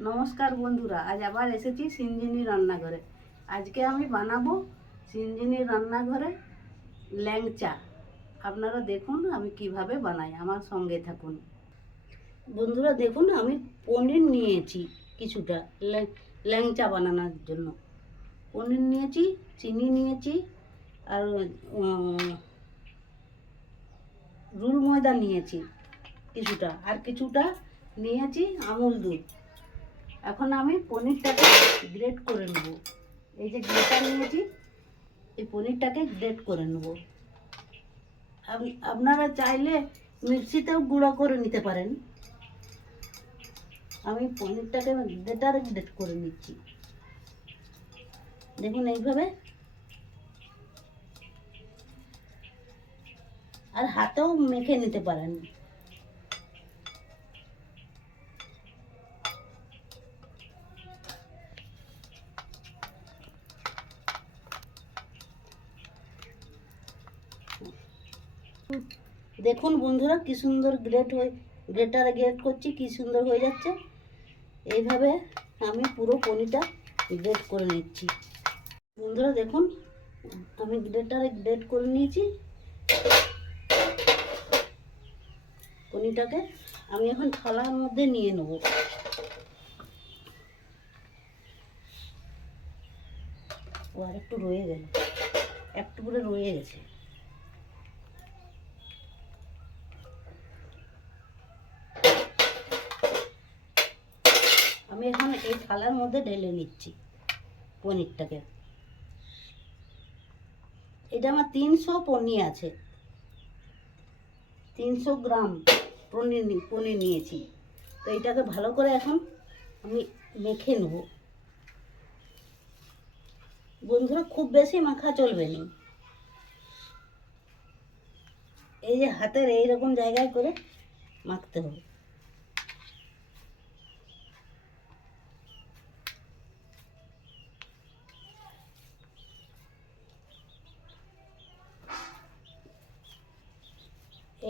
নমস্কার বন্ধুরা, আজ আবার এসেছি সিনজিনি রান্নাঘরে। আজকে আমি বানাবো সিনজিনি রান্নাঘরে ল্যাংচা। আপনারা দেখুন আমি কীভাবে বানাই, আমার সঙ্গে থাকুন। বন্ধুরা, দেখুন আমি পনির নিয়েছি কিছুটা, ল্যাং- ল্যাংচা বানানোর জন্য। পনির নিয়েছি, চিনি নিয়েছি, আর রুল ময়দা নিয়েছি কিছুটা, আর কিছুটা নিয়েছি আমুল দুধ। এখন আমি পনিরটাকে গ্রেট করে নেব। এই যে গ্রেটার নিয়েছি, এই পনিরটাকে গ্রেট করে নেব। আপ- আপনারা চাইলে মিক্সিতেও গুঁড়ো করে নিতে পারেন। আমি পনিরটাকে গ্রেটারে গ্রেট করে নিচ্ছি। দেখুন এইভাবে। আর হাতেও মেখে নিতে পারেন। দেখুন বন্ধুরা, কি সুন্দর গ্রেট হয়ে গ্রেটারে গ্রেট করছি, কি সুন্দর হয়ে যাচ্ছে। এইভাবে আমি পুরো পনিটা গ্রেট করে নিচ্ছি। বন্ধুরা, দেখুন, আমি গ্রেটারে গ্রেট করে নিয়েছি। পনিরটাকে আমি এখন থালার মধ্যে নিয়ে নেব। ও আর একটু রয়ে গেল। একটু করে রয়ে গেছে। আমি এখন এই থালার মধ্যে ঢেলে নিচ্ছি পনিরটাকে। এটা আমার তিনশো পনির আছে। তিনশো গ্রাম পনির পনির নিয়েছি। তো এটাকে ভালো করে এখন আমি মেখে নেব। বন্ধুরা, খুব বেশি মাখা চলবে না। এই যে হাতের এইরকম জায়গায় করে মাখতে হবে।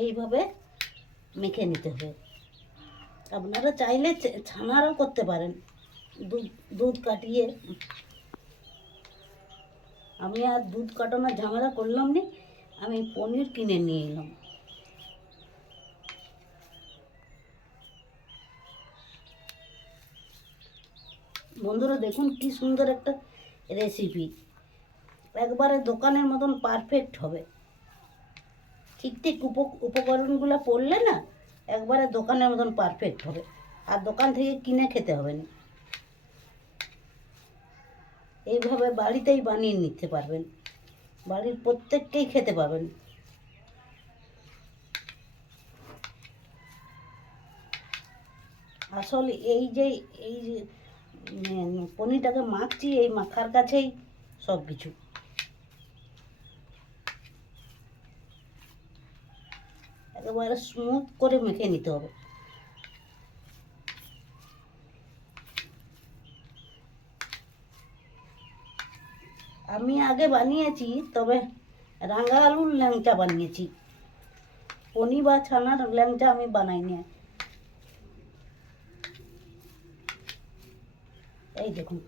এইভাবে মেখে নিতে হবে আপনারা চাইলে ছানারও করতে পারেন। দুধ দুধ কাটিয়ে। আমি আর দুধ কাটানোর ঝামেলা করলাম নি, আমি পনির কিনে নিয়ে এলাম। বন্ধুরা, দেখুন কি সুন্দর একটা রেসিপি। একবারে দোকানের মতন পারফেক্ট হবে। ঠিক ঠিক উপ, উপকরণগুলো পড়লে না একবারে দোকানের মতন পারফেক্ট হবে। আর দোকান থেকে কিনে খেতে হবে না। এইভাবে বাড়িতেই বানিয়ে নিতে পারবেন। বাড়ির প্রত্যেককেই খেতে পাবেন আসলে এই যে এই যে পনিরটাকে মাখছি, এই মাখার কাছেই সব কিছু একেবারে স্মুথ করে মেখে নিতে হবে। আমি আগে বানিয়েছি, তবে রাঙা আলুর ল্যাংচা বানিয়েছি। পনি বা ছানার ল্যাংচা আমি বানাইনি। এই দেখুন।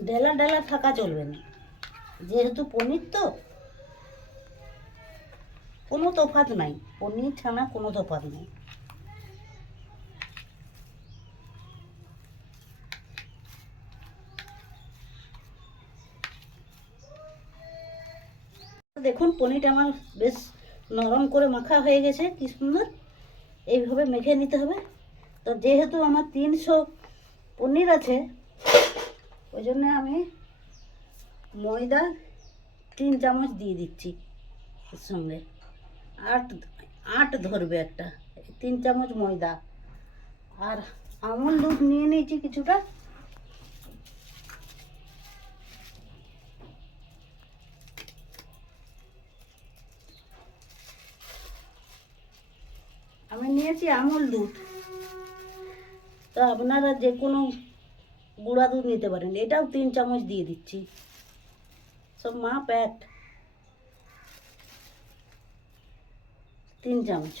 ডেলা ডেলা থাকা চলবে না। যেহেতু পনির তো, কোনো তফাৎ নাই। পনির ছানা কোনো তফাৎ নাই। দেখুন, পনিরটা আমার বেশ নরম করে মাখা হয়ে গেছে, কি সুন্দর। এইভাবে মেখে নিতে হবে। তো যেহেতু আমার তিনশো পনির আছে ওই জন্য আমি ময়দা তিন চামচ দিয়ে দিচ্ছি সঙ্গে। আট আট ধরবে একটা। তিন চামচ ময়দা। আর আমুল দুধ নিয়ে নিয়েছি কিছুটা। আমি নিয়েছি আমুল দুধ। তা আপনারা যে কোনো গুঁড়া দুধ নিতে পারেন। এটাও তিন চামচ দিয়ে দিচ্ছি। সব মা এক তিন চামচ।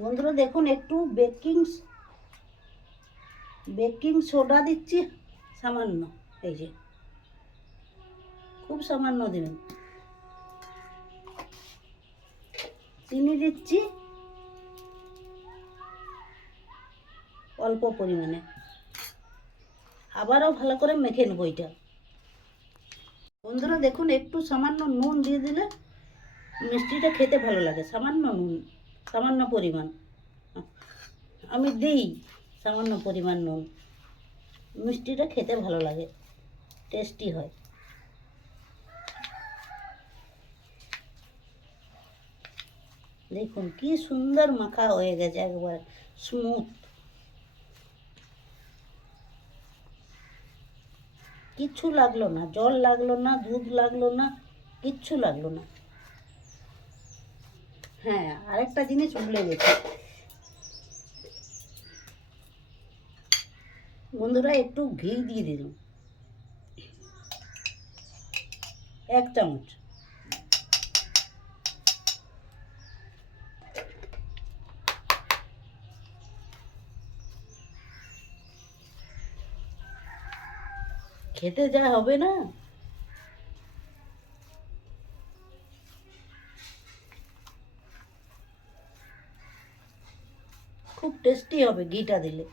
বন্ধুরা দেখুন, একটু বেকিং বেকিং সোডা দিচ্ছি, সামান্য, এই যে। খুব সামান্য দেবেন চিনি দিচ্ছি। অল্প পরিমাণে। আবারও ভালো করে মেখে নেব এটা। বন্ধুরা, দেখুন, একটু সামান্য নুন দিয়ে দিলে মিষ্টিটা খেতে ভালো লাগে। সামান্য নুন, সামান্য পরিমাণ। আমি দিই সামান্য পরিমাণ নুন। মিষ্টিটা খেতে ভালো লাগে, টেস্টি হয়। দেখুন কি সুন্দর মাখা হয়ে গেছে একবার স্মুথ কিচ্ছু লাগল না জল লাগল না দুধ লাগল না কিচ্ছু লাগল না হ্যাঁ আরেকটা জিনিস ভুলে গেছি বন্ধুরা একটু ঘি দিয়ে দিলাম এক চামচ খেতে যা হবে না। খুব টেস্টি হবে ঘিটা দিলে।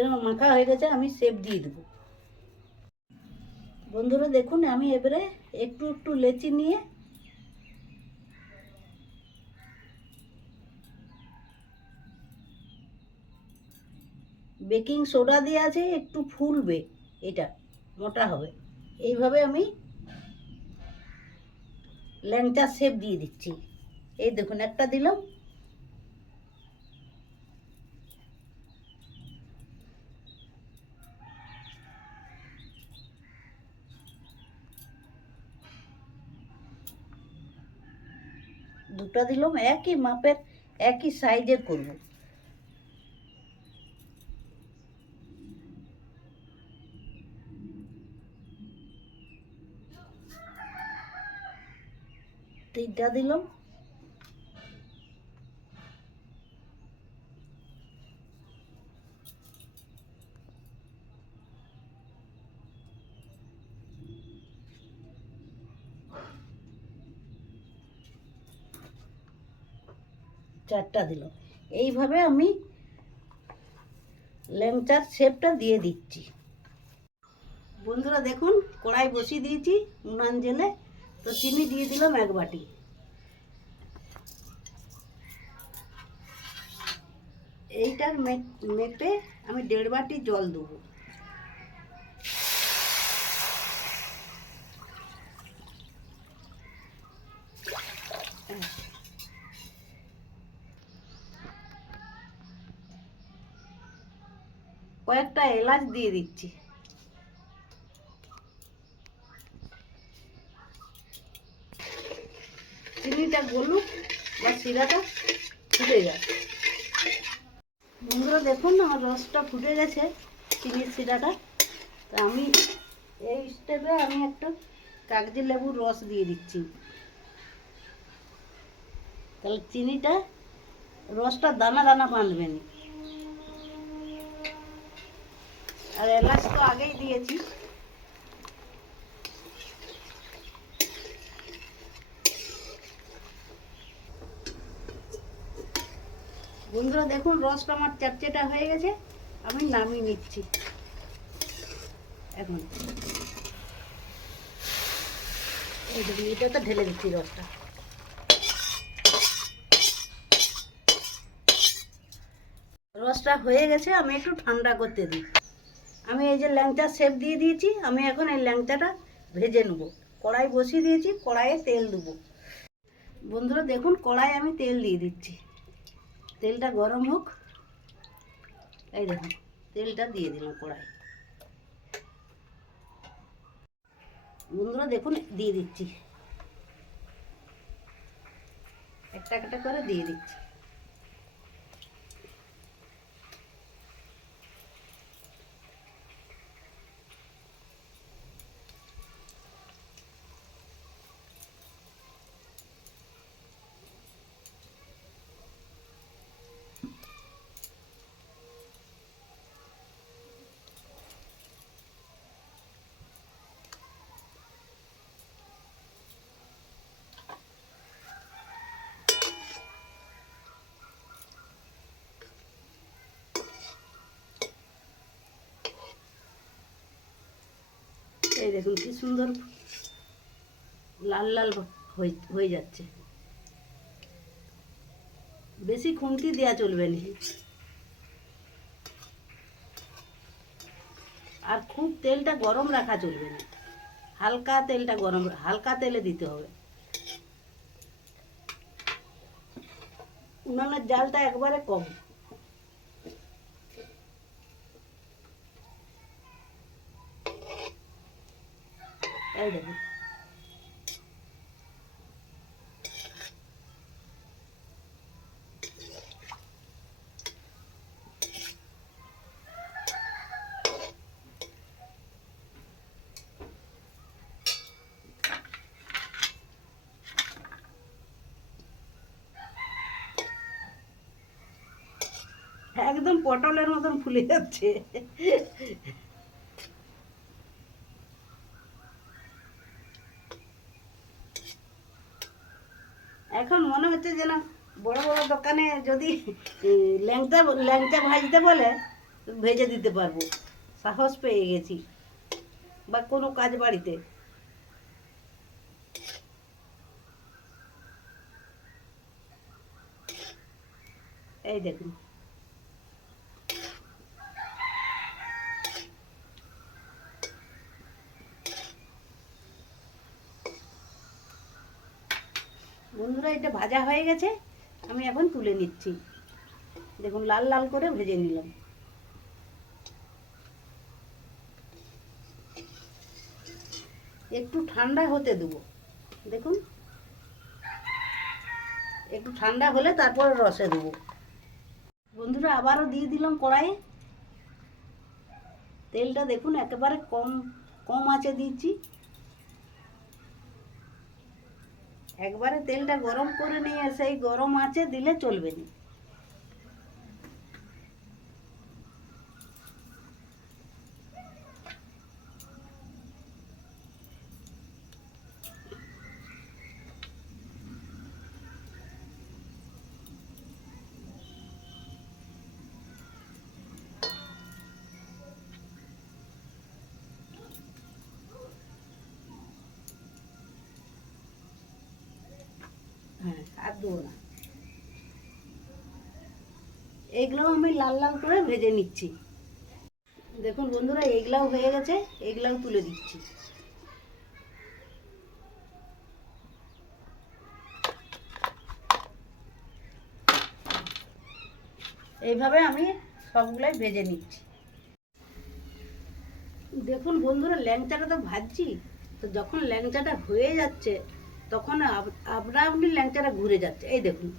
এবার মাখা হয়ে গেছে, আমি সেপ দিয়ে দেবো। বন্ধুরা দেখুন, আমি এবারে একটু একটু লেচি নিয়ে বেকিং সোডা দিয়ে আছে, একটু ফুলবে, এটা মোটা হবে। এইভাবে আমি ল্যাংচা শেপ দিয়ে দিচ্ছি। এই দেখুন, একটা দিলাম। দুটো দিলাম, একই মাপের, একই সাইজের করব। তিনটা দিলাম। চারটা দিল এইভাবে আমি ল্যাংচার শেপটা দিয়ে দিচ্ছি। বন্ধুরা দেখুন, কড়াই বসিয়ে দিয়েছি উনান জেলে। তো চিনি দিয়ে দিলাম এক বাটি। এইটার মেপে আমি দেড় বাটি জল দেবো। কয়েকটা এলাচ দিয়ে দিচ্ছি। চিনিটা গলুক বা শিরাটা ফুটে যায় বন্ধুরা দেখুন আমার রসটা ফুটে গেছে, চিনির সিরাটা তো আমি এই স্টেপে আমি একটা কাগজি লেবুর রস দিয়ে দিচ্ছি। তাহলে চিনিটা, রসটা দানা দানা বাঁধবে না আর এলাচ তো আগেই দিয়েছি। বন্ধুরা, দেখুন, রসটা আমার চারচেটা হয়ে গেছে। আমি নামিয়ে নিচ্ছি। এখন। দেখুন এটাতে ঢেলে দিচ্ছি রসটা। রসটা হয়ে গেছে, আমি একটু ঠান্ডা করতে দিই। আমি এই যে ল্যাংচা শেপ দিয়ে দিয়েছি, আমি এখন এই ল্যাংচাটা ভেজে নেব। কড়াই বসিয়ে দিয়েছি, কড়াইয়ে তেল দেবো। বন্ধুরা, দেখুন কড়াই আমি তেল দিয়ে দিচ্ছি। তেলটা গরম হোক। এই দেখুন, তেলটা দিয়ে দিলাম কড়াই বন্ধুরা, দেখুন, দিয়ে দিচ্ছি। একটা একটা করে দিয়ে দিচ্ছি। এই দেখুন, কি সুন্দর লাল লাল হয়ে যাচ্ছে। বেশি খুন্তি দেওয়া চলবে না। আর খুব তেলটা গরম রাখা চলবে না। হালকা তেলটা গরম, হালকা তেলে দিতে হবে। উনানের জালটা একবারে কম এই দেখুন একদম পটলের মতন ফুলে যাচ্ছে। এখন মনে হচ্ছে যেন বড় বড় দোকানে যদি ল্যাংচা ল্যাংচা ভাজতে বলে, ভেজে দিতে পারব। সাহস পেয়ে গেছি। বা কোনো কাজ বাড়িতে। এই দেখুন বন্ধুরা এটা ভাজা হয়ে গেছে, আমি এখন তুলে নিচ্ছি। দেখুন, লাল লাল করে ভেজে নিলাম। একটু ঠান্ডা হতে দেবো। দেখুন, একটু ঠান্ডা হলে তারপরে রসে দেবো। বন্ধুরা, আবারও দিয়ে দিলাম কড়াইয়ে তেলটা দেখুন, একেবারে কম কম আঁচে দিচ্ছি। একবারে তেলটা গরম করে নিয়ে সেই গরম আছে দিলে চলবে না হ্যাঁ আর দেবো না। এগুলো আমি লাল লাল করে ভেজে নিচ্ছি। দেখুন বন্ধুরা, এগুলাও হয়ে গেছে, এগুলাও তুলে দিচ্ছি। এইভাবে আমি সবগুলাই ভেজে নিচ্ছি। দেখুন বন্ধুরা, ল্যাংচাটা তো ভাজছি, তো যখন ল্যাংচাটা হয়ে যাচ্ছে তখন আপ- আপনা আপনি ল্যাংচাটা ঘুরে যাচ্ছে। এই দেখুন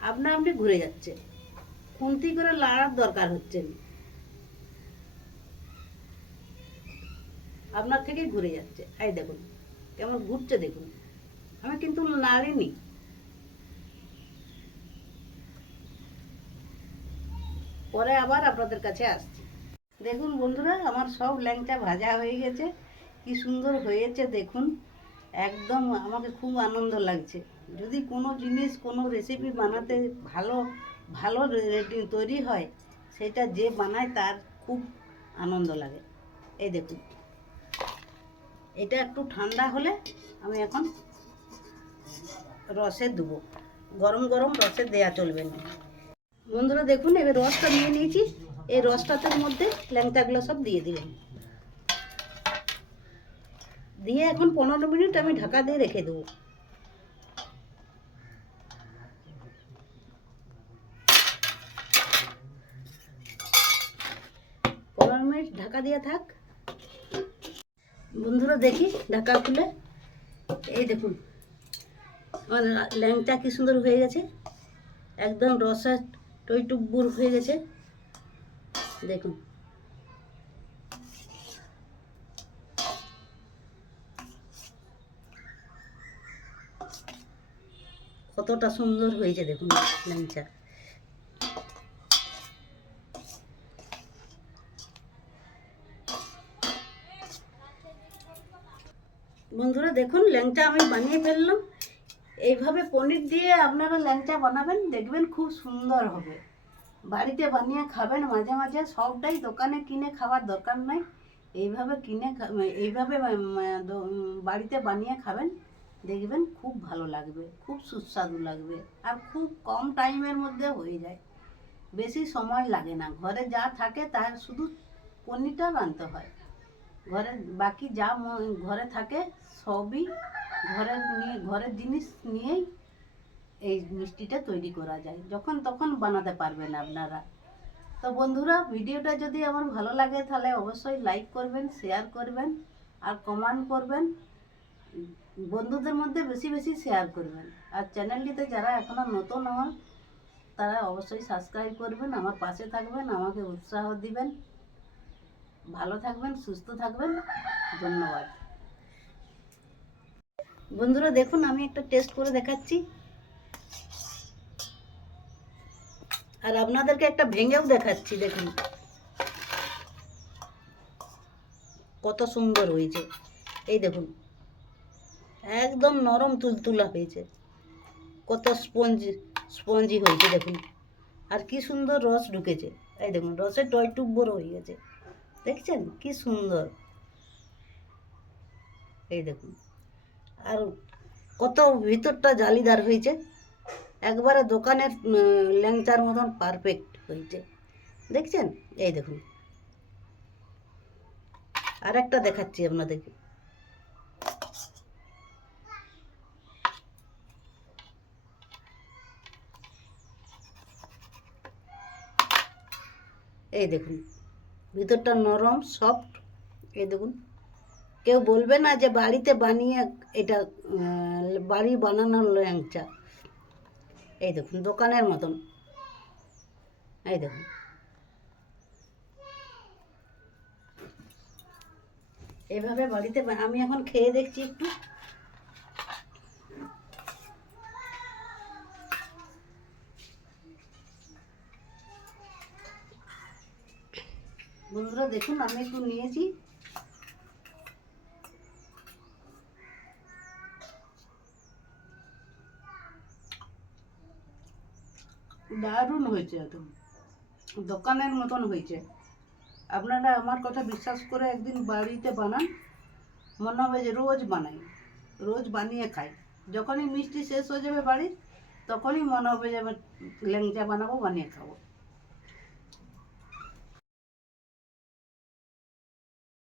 আপনা আপনি ঘুরে যাচ্ছে। খুন্তি করে লাড়ার দরকার হচ্ছে আপনার থেকেই ঘুরে যাচ্ছে। এই দেখুন, কেমন ঘুরছে দেখুন। আমি কিন্তু নাড়িনি। পরে আবার আপনাদের কাছে আসছি। দেখুন বন্ধুরা, আমার সব ল্যাংচা ভাজা হয়ে গেছে। কি সুন্দর হয়েছে দেখুন। একদম আমাকে খুব আনন্দ লাগছে। যদি কোনো জিনিস, কোনো রেসিপি বানাতে ভালো ভালো তৈরি হয়, সেটা যে বানায় তার খুব আনন্দ লাগে। এই দেখুন। এটা একটু ঠান্ডা হলে আমি এখন রসে দেবো গরম গরম রসে দেয়া চলবে না। বন্ধুরা দেখুন, এবার রসটা নিয়ে নিয়েছি। এই রসটার মধ্যে ল্যাংচাগুলো সব দিয়ে দিলাম। দিয়ে এখন পনেরো মিনিট আমি ঢাকা দিয়ে রেখে দেবো। পনেরো মিনিট ঢাকা দিয়ে থাক। বন্ধুরা দেখি ঢাকা খুলে। এই দেখুন, আমার ল্যাংটা কি সুন্দর হয়ে গেছে। একদম রসা টইটুকবুর হয়ে গেছে। দেখুন। কতটা সুন্দর হয়েছে দেখুন ল্যাংচা। বন্ধুরা দেখুন ল্যাংচা আমি বানিয়ে ফেললাম। এইভাবে পনির দিয়ে আপনারা ল্যাংচা বানাবেন, দেখবেন খুব সুন্দর হবে। বাড়িতে বানিয়ে খাবেন মাঝে মাঝে, সবটাই দোকানে কিনে খাওয়ার দরকার নাই। এইভাবে কিনে এইভাবে বাড়িতে বানিয়ে খাবেন। দেখবেন খুব ভালো লাগবে, খুব সুস্বাদু লাগবে আর খুব কম টাইমের মধ্যে হয়ে যায়। বেশি সময় লাগে না, ঘরে যা থাকে তার শুধু পনিরটা রাঁধতে হয়। ঘরের বাকি যা ঘরে থাকে সবই ঘরের নিয়ে, ঘরের জিনিস নিয়েই এই মিষ্টিটা তৈরি করা যায়। যখন তখন বানাতে পারবেন আপনারা। তো বন্ধুরা, ভিডিওটা যদি আমার ভালো লাগে তাহলে অবশ্যই লাইক করবেন শেয়ার করবেন আর কমেন্ট করবেন। বন্ধুদের মধ্যে বেশি বেশি শেয়ার করবেন। আর চ্যানেলটিতে যারা এখনও নতুন হন, তারা অবশ্যই সাবস্ক্রাইব করবেন, আমার পাশে থাকবেন, আমাকে উৎসাহ দিবেন। ভালো থাকবেন, সুস্থ থাকবেন। ধন্যবাদ। বন্ধুরা, দেখুন, আমি একটা টেস্ট করে দেখাচ্ছি। আর আপনাদেরকে একটা ভেঙেও দেখাচ্ছি, দেখুন। কত সুন্দর হয়েছে। এই দেখুন। একদম নরম তুলতুলা হয়েছে। কত স্পঞ্জ, স্পঞ্জি হয়েছে দেখুন। আর কি সুন্দর রস ঢুকেছে। এই দেখুন, রসের টয়টুক বড় হয়ে গেছে। দেখছেন? কি সুন্দর। এই দেখুন। আর কত ভিতরটা জালিদার হয়েছে। একবারে দোকানের ল্যাংচার মতন পারফেক্ট হয়েছে। দেখছেন? এই দেখুন। আর একটা দেখাচ্ছি আপনাদেরকে। এই দেখুন, ভিতরটা নরম সফট এই দেখুন, কেউ বলবে না যে বাড়িতে বানিয়ে এটা বাড়ি বানানোর ল্যাংচা। এই দেখুন, দোকানের মতন। এই দেখুন। এভাবে বাড়িতে, আমি এখন খেয়ে দেখছি একটু। বন্ধুরা দেখুন, আমি একটু নিয়েছি। দারুণ হয়েছে একদম। দোকানের মতন হয়েছে। আপনারা আমার কথা বিশ্বাস করে একদিন বাড়িতে বানান, মনে হবে যে রোজ বানাই, রোজ বানিয়ে খাই। যখনই মিষ্টি শেষ হয়ে যাবে বাড়ির, তখনই মনে হবে যে এবার ল্যাংচা বানাবো, বানিয়ে খাব।